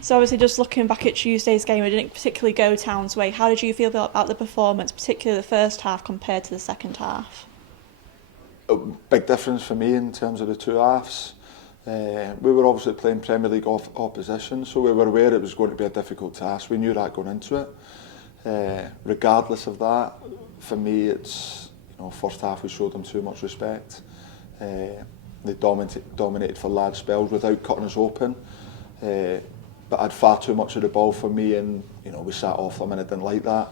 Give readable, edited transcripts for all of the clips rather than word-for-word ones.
So obviously just looking back at Tuesday's game, it didn't particularly go Town's way. How did you feel about the performance, particularly the first half compared to the second half? A big difference for me in terms of the two halves. We were obviously playing Premier League opposition, so we were aware it was going to be a difficult task. We knew that going into it. Regardless of that, for me, it's first half we showed them too much respect. They dominated for large spells without cutting us open, but had far too much of the ball for me, and we sat off them, and I didn't like that.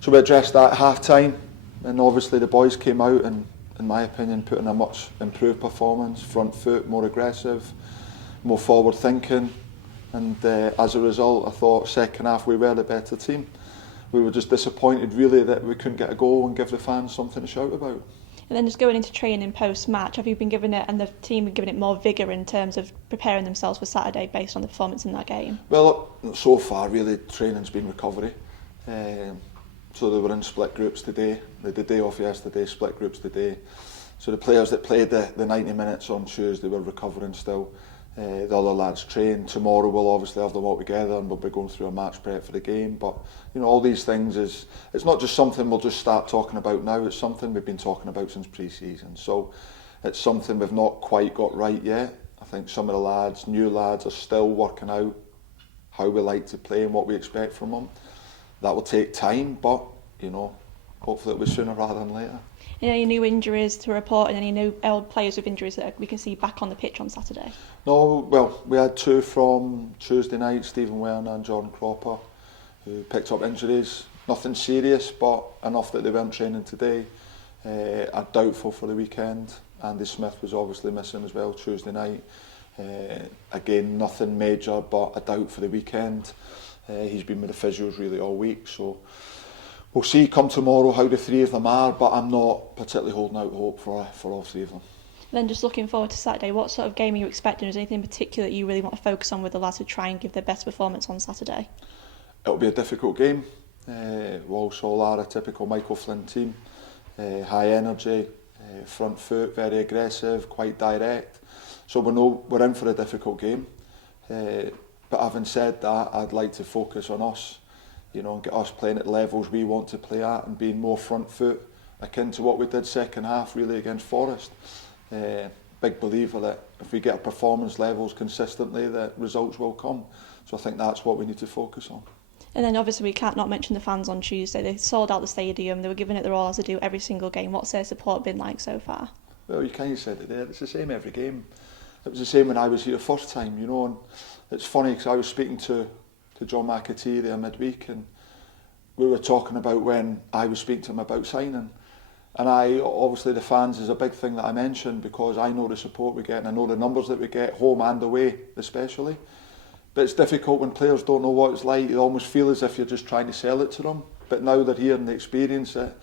So we addressed that at half time, and obviously the boys came out and, in my opinion, put in a much improved performance, front foot, more aggressive, more forward thinking, and as a result I thought second half we were the better team. We were just disappointed really that we couldn't get a goal and give the fans something to shout about. And then just going into training post-match, have you been given it, and the team been given it more vigour in terms of preparing themselves for Saturday based on the performance in that game? Well, so far really training's been recovery. So they were in split groups today. They had the day off yesterday, split groups today. So the players that played the 90 minutes on Tuesday were recovering still. The other lads train. Tomorrow we'll obviously have them all together and we'll be going through a match prep for the game. But all these things it's not just something we'll just start talking about now. It's something we've been talking about since pre-season. So it's something we've not quite got right yet. I think some of the lads, new lads, are still working out how we like to play and what we expect from them. That will take time, but hopefully it'll be sooner rather than later. Any new injuries to report, and any new players with injuries that we can see back on the pitch on Saturday? No, well, we had two from Tuesday night, Stephen Werner and Jordan Cropper, who picked up injuries. Nothing serious, but enough that they weren't training today. Are doubtful for the weekend. Andy Smith was obviously missing as well Tuesday night. Again, nothing major, but a doubt for the weekend. He's been with the physios really all week, so we'll see come tomorrow how the three of them are, but I'm not particularly holding out hope for all three of them. Then just looking forward to Saturday, what sort of game are you expecting? Is there anything in particular that you really want to focus on with the lads to try and give their best performance on Saturday? It'll be a difficult game. Walsall are a typical Michael Flynn team. High energy, front foot, very aggressive, quite direct. So we know we're in for a difficult game. But having said that, I'd like to focus on us, and get us playing at levels we want to play at and being more front foot, akin to what we did second half really against Forest. Big believer that if we get our performance levels consistently, that results will come. So I think that's what we need to focus on. And then obviously we can't not mention the fans on Tuesday. They sold out the stadium, they were giving it their all as they do every single game. What's their support been like so far? Well, you kind of said it there, it's the same every game. It was the same when I was here first time, and it's funny because I was speaking to John McAtee there midweek, and we were talking about when I was speaking to him about signing. And obviously the fans is a big thing that I mentioned because I know the support we get and I know the numbers that we get, home and away especially. But it's difficult when players don't know what it's like. You almost feel as if you're just trying to sell it to them. But now they're here and they experience it.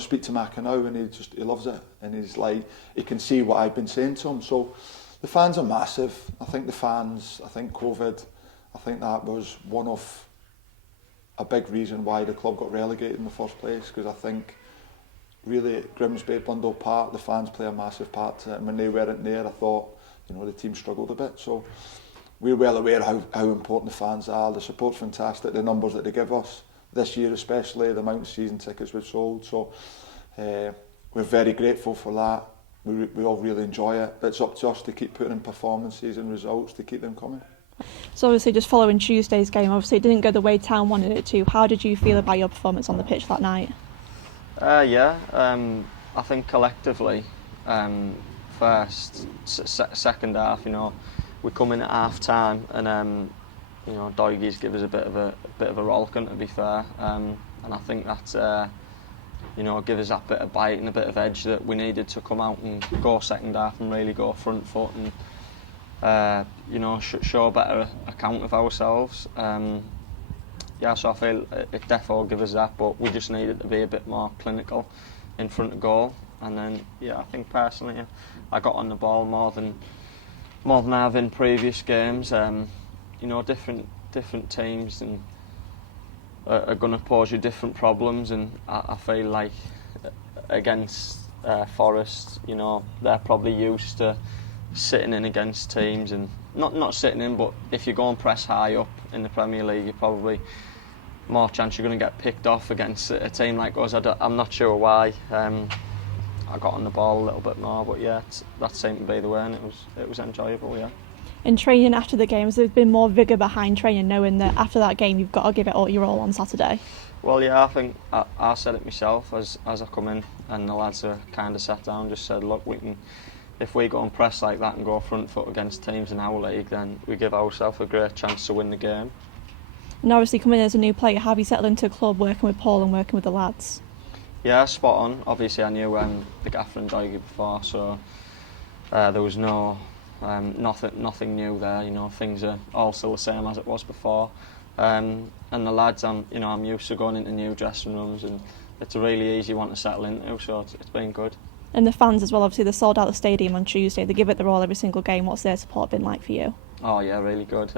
Speak to Macca now and he loves it. And he's like, he can see what I've been saying to him. So the fans are massive. I think COVID, I think that was one of a big reason why the club got relegated in the first place, because I think really at Grimsby, Blundell Park, the fans play a massive part to it. And when they weren't there, I thought, the team struggled a bit. So we're well aware how important the fans are. The support's fantastic, the numbers that they give us. This year especially, the amount of season tickets we've sold. So we're very grateful for that. We all really enjoy it. But it's up to us to keep putting in performances and results to keep them coming. So obviously just following Tuesday's game, obviously it didn't go the way Town wanted it to. How did you feel about your performance on the pitch that night? I think collectively, second half, we come in at half time and Doig's give us a bit of a rollicking, to be fair, and I think that's give us that bit of bite and a bit of edge that we needed to come out and go second half and really go front foot and show a better account of ourselves. So I feel it definitely give us that, but we just needed to be a bit more clinical in front of goal. And then I think personally I got on the ball more than I have in previous games. Different teams and are going to pose you different problems, and I feel like against Forest, they're probably used to sitting in against teams and not sitting in, but if you go and press high up in the Premier League, you're probably more chance you're going to get picked off against a team like us. I'm not sure why. I got on the ball a little bit more, but yeah, that seemed to be the way, and it was enjoyable. Yeah. In training after the games, there's been more vigour behind training, knowing that after that game you've got to give it all your all on Saturday. Well, yeah, I think I said it myself as I come in, and the lads are kind of sat down and just said, look, if we go and press like that and go front foot against teams in our league, then we give ourselves a great chance to win the game. And obviously coming in as a new player, have you settled into a club working with Paul and working with the lads? Yeah, spot on. Obviously I knew the gaffer and Doig before, so there was nothing new there. You know, things are all still the same as it was before. And the lads, I'm used to going into new dressing rooms, and it's a really easy one to settle into, so it's been good. And the fans as well, obviously they sold out the stadium on Tuesday, they give it their all every single game. What's their support been like for you? Oh yeah, really good.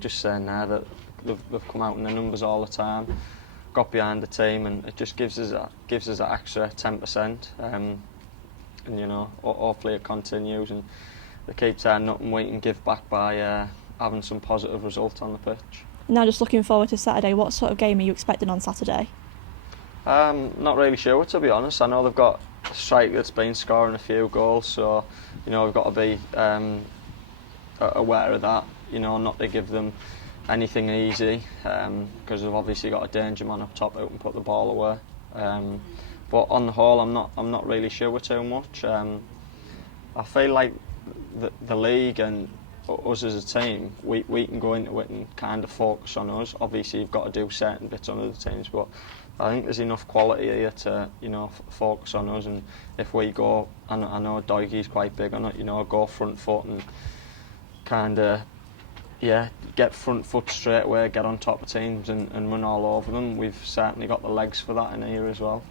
Just saying there that they've come out in the numbers all the time, got behind the team, and it just gives us that extra 10%. And hopefully it continues, and they keep turning up and we can give back by having some positive results on the pitch. Now just looking forward to Saturday, what sort of game are you expecting on Saturday? Not really sure, to be honest. I know they've got a striker that's been scoring a few goals, so we've got to be aware of that. Not to give them anything easy, because they've obviously got a danger man up top who can put the ball away. But on the whole, I'm not really sure too much. I feel like the league and us as a team, we can go into it and kind of focus on us. Obviously, you've got to do certain bits on other teams, but I think there's enough quality here to focus on us. And if we go, I know Doigie's quite big on it. Go front foot and kind of get front foot straight away, get on top of teams and run all over them. We've certainly got the legs for that in here as well.